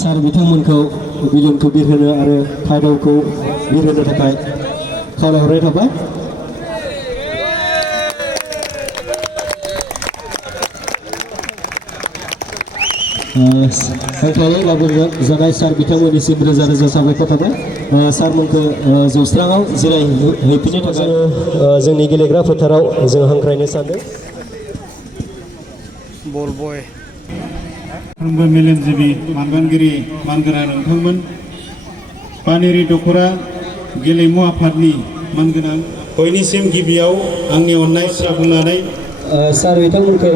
सार बिथांमोनखौ बिलियनखौ बिरहोनो आरो टाइटलखौ बिरहोनो थाखाय खावलायहरनाय थाबाय। हांख्रायनाय लाबोजानाय सार बिथांमोननिसिम रोजा रोजा साबायखर थाबाय। सारमोनखौ जौस्राङाव जिरायहैफिननो थाखाय जोंनि गेलेग्रा फोथाराव जों हांख्रायनो सानदों। बल बय साफ्रोमबो मेलेमजिबि मानबानगिरि मानगोनां नोंथांमोन, पानेरि दख'रा गेलेमु आफादनि मानगोनां बयनिसिम गिबियाव आंनि अननाय बाथ्रा बुंनानै सार बिथांमोनखौ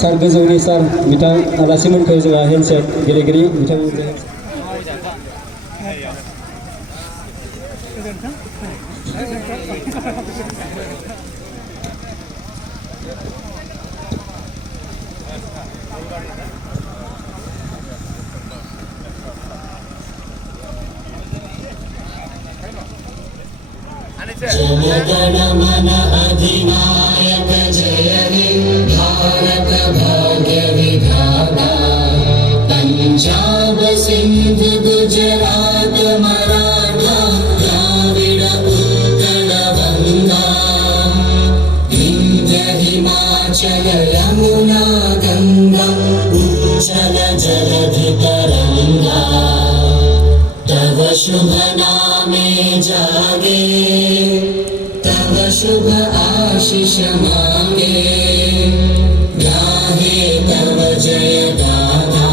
सार गोजौनि सार बिथां आलासिमोनखौ जोंहा हेन्डसेक गेलेगिरि बिथांमोनजों जनगणमन अधिनायक जय हे भारत भाग्य विधाता, पंजाब सिंध गुजरात मराठा द्राविड़ उत्कल गंगा, विंध्य हिमाचल यमुना गंगा उच्चल जलधि तरंगा, तव शुभ नामे जागे, तव शुभ आशीष मांगे, गाहे तव जय गाथा,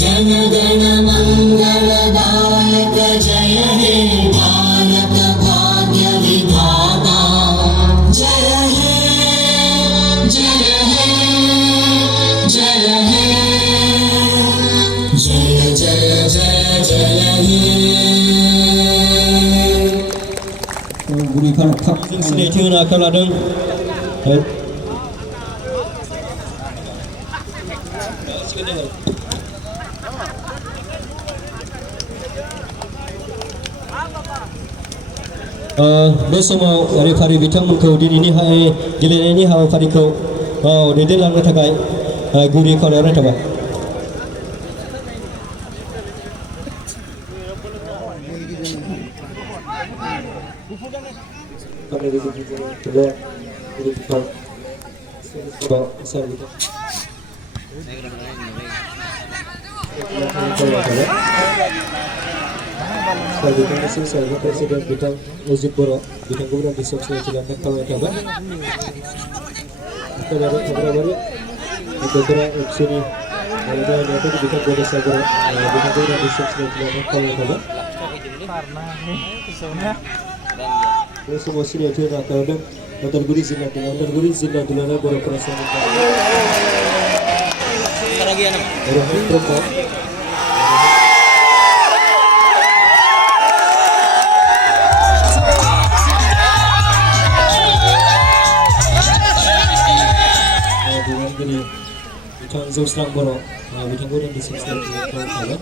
जन गण मंगलदायक जय हे भारत भाग्य विधाता, जय हे जय हे जय हे जय जय जय जय हे। गुलिफार थाबजों सिनायथि होनो आखायाव लादों। बे समाव रेफारि बिथांमोनखौ दिनैनि गेलेनायनि हाबाफारिखौ दैदेनलांनो थाखाय गुरै खावलायहरनाय थाबाय। प्रेसिडेंट बिथां अजित बर' बिथांखौ बिसब सिनायथि लानो खावलायनाय थाबाय। हाग्राबारि दख'रा एबसुनि नेहाथारि बिथां गणेशा बर' बिथांखौ बिसब सिनायथि लानो खावलायनाय थाबाय। बे समाव सिनायथि होनो आखायाव लादों उदालगुरि जिल्ला दुलाराय बर' फरायसालि बिथां जौस्रां बर' बिथांखौ बिसब सिनायथि खावलायनाय थाबाय।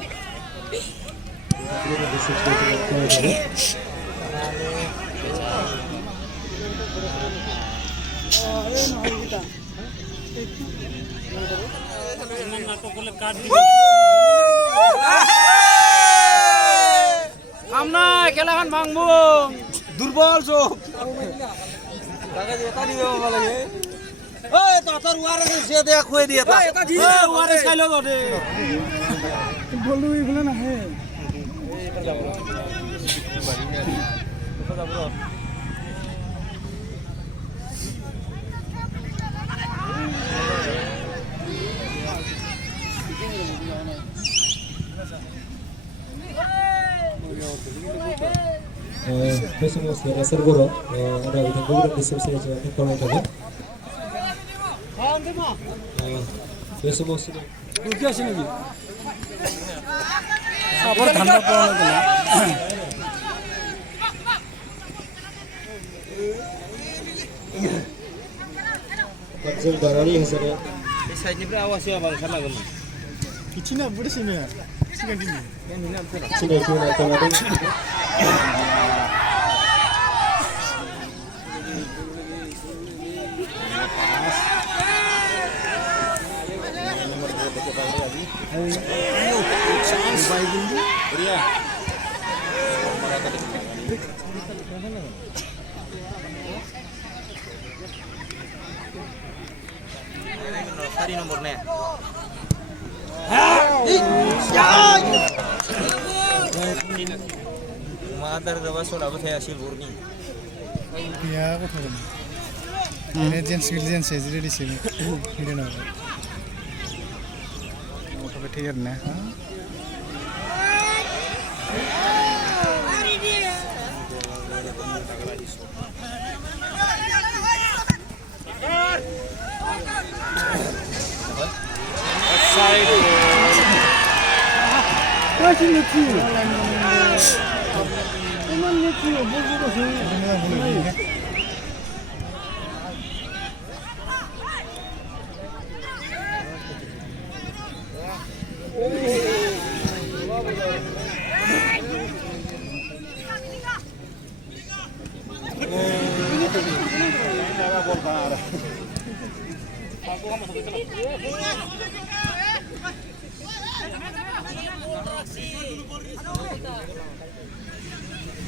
কামনা খেলাখন ভাঙবুং দুর্বল চোখ তহঁতৰ ওৱাৰেছ দিয়া খুৱাই দিয়ে ওৱাৰেছ খাই লওঁ তহঁতে বলো এইফালে নাহে। बे समाव सेरासर बर' आदा बिथांखौ बिसब सिनायथि लानो खावलायनाय थाबाय। बे समाव जों दानानै होजानाय साइडनिफ्राय आवाज होआबा ओंखारलांगोमोन बिथिंना बुरैसिनो सिगांथिं सिनायथि होनो आखायाव लादों। Tadi nomornya. Matar da baso da bata yashi burni. Ya ko thoro. Ene जेन्स रेडी से हिडे न हो मोटो पे ठेर ने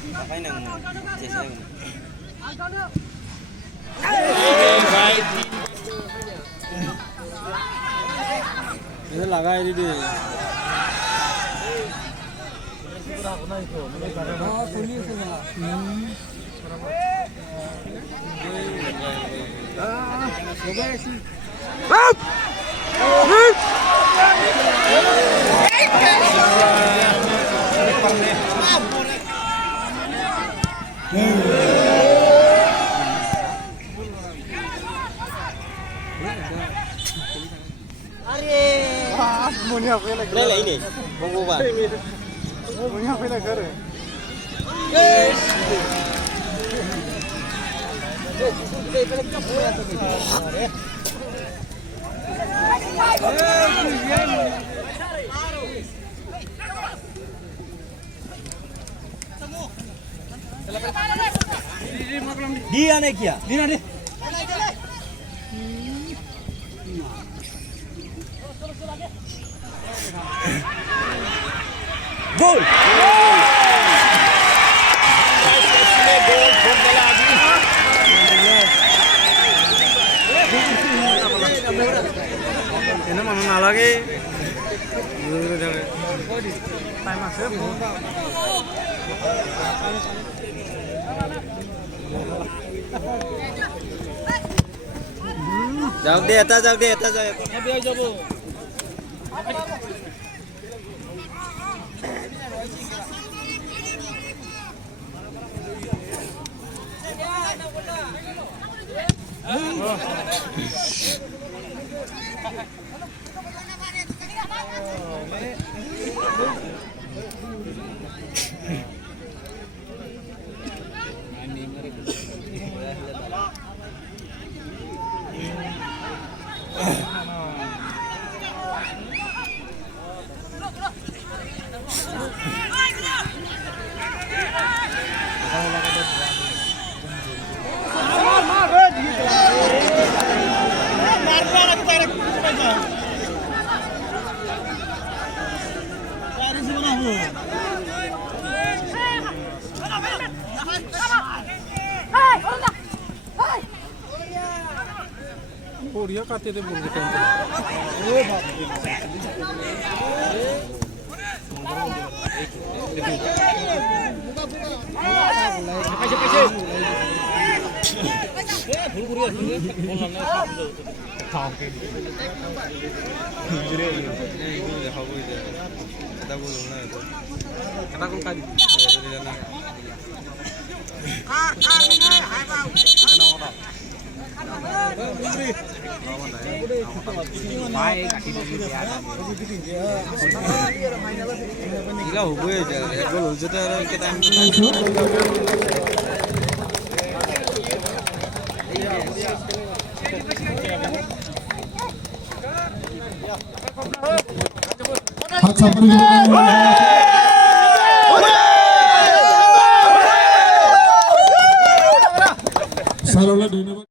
Pakai nang jasa. Ini lagai di deh. Lele ini, bonggo ba? बढ़िया पहले घर है Dia naik ya? Dia naik. Gol! Ini mana lagi? Time masih jauh deh, atas jauh deh, atas jauh. Biar jauh. बढ़िया काटे थे बोल के Gila gue aja, gol juta kita. हाथ साफ करो।